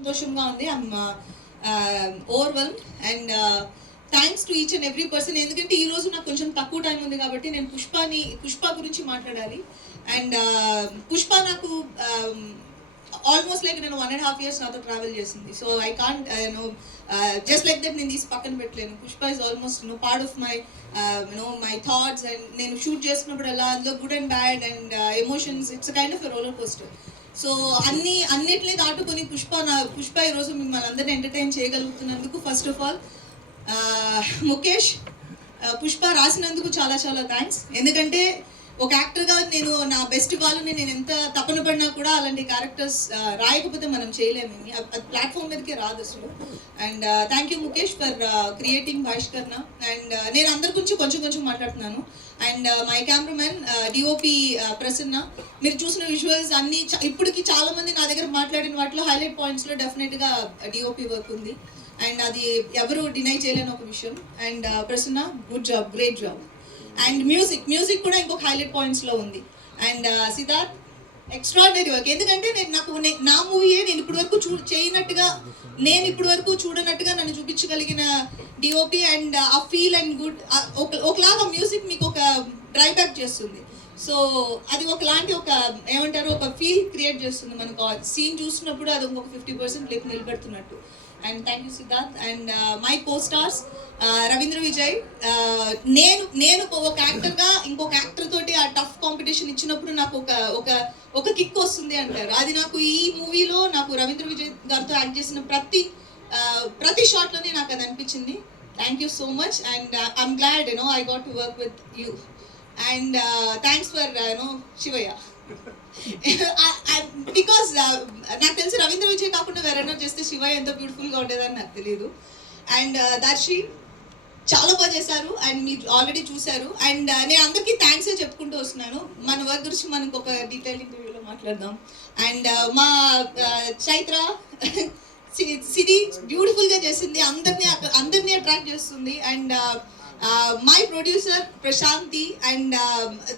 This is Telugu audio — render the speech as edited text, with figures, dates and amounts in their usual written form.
సంతోషంగా ఉంది. I'm overwhelm and thanks to each and every person. ఎందుకంటే ఈ రోజు నాకు కొంచెం తక్కువ టైం ఉంది కాబట్టి నేను పుష్ప గురించి మాట్లాడాలి. అండ్ పుష్ప నాకు ఆల్మోస్ట్ లైక్ నేను 1.5 years నాతో ట్రావెల్ చేసింది. So I can't just like that నేను తీసి పక్కన పెట్టలేను. Pushpa is almost part of my my thoughts. And నేను షూట్ చేసినప్పుడు ఎలా అందులో good and bad and emotions, it's kind of a roller coaster. So అన్నిటిని దాటుకొని పుష్ప ఈరోజు మిమ్మల్ని అందరినీ ఎంటర్టైన్ చేయగలుగుతున్నందుకు first of all Mukesh, Pushpa రాసినందుకు చాలా చాలా థ్యాంక్స్. ఎందుకంటే ఒక యాక్టర్గా నేను నా బెస్ట్ ఇవ్వాలని నేను ఎంత తపన పడినా కూడా అలాంటి క్యారెక్టర్స్ రాయకపోతే మనం చేయలేము. అది ప్లాట్ఫామ్ మీదకే రాదు అసలు. And thank you Mukesh for creating భాష్కర్న. అండ్ నేను అందరి గురించి కొంచెం మాట్లాడుతున్నాను. And my cameraman DOP Prasanna, మీరు చూసిన విజువల్స్ అన్ని ఇప్పటికి చాలా మంది నా దగ్గర మాట్లాడిన వాటిలో హైలైట్ పాయింట్స్లో డెఫినెట్గా డిఓపి వర్క్ ఉంది. అండ్ అది ఎవరు డినై చేయలేని ఒక విషయం. And Prasanna, good job, great job. And music కూడా ఇంకొక హైలైట్ పాయింట్స్లో ఉంది. And Siddharth, extraordinary work. ఎందుకంటే నా మూవీయే నేను ఇప్పటి వరకు చూడనట్టుగా నన్ను చూపించగలిగిన డిఓపి. అండ్ ఆ ఫీల్ అండ్ గుడ్ ఒకలాగా మ్యూజిక్ మీకు ఒక డ్రైవ్ బ్యాక్ చేస్తుంది. సో అది ఒకలాంటి ఒక ఫీల్ క్రియేట్ చేస్తుంది మనకు. సీన్ చూసినప్పుడు అది ఇంకొక 50% లేపు నిలబెడుతున్నట్టు. And thank you Siddharth. And my co stars Ravindra Vijay. నేను ఒక యాక్టర్గా ఇంకొక యాక్టర్ తోటి ఆ టఫ్ కాంపిటీషన్ ఇచ్చినప్పుడు నాకు ఒక కిక్ వస్తుంది అంటారు. అది నాకు ఈ మూవీలో నాకు రవీంద్ర విజయ్ గారితో యాక్ట్ చేసిన ప్రతి షాట్లోనే నాకు అది అనిపించింది. Thank you so much. And I'm glad I got to work with you. And thanks for Shivayya. Because నాకు తెలిసి రవీంద్ర విజయ్ కాకుండా వేరెన్నో చేస్తే శివయ్య ఎంతో బ్యూటిఫుల్గా ఉండేదని నాకు తెలియదు. అండ్ దర్శి చాలా బాగా చేశారు. అండ్ మీరు ఆల్రెడీ చూశారు. అండ్ నేను అందరికీ థ్యాంక్సే చెప్పుకుంటూ వస్తున్నాను. మన వర్క్ గురించి మనకు ఒక డీటెయిల్ ఇంటర్వ్యూలో మాట్లాడదాం. అండ్ మా చైత్ర సిరి బ్యూటిఫుల్గా చేసింది, అందరినీ అట్రాక్ట్ చేస్తుంది. And my producer Prashanthi. And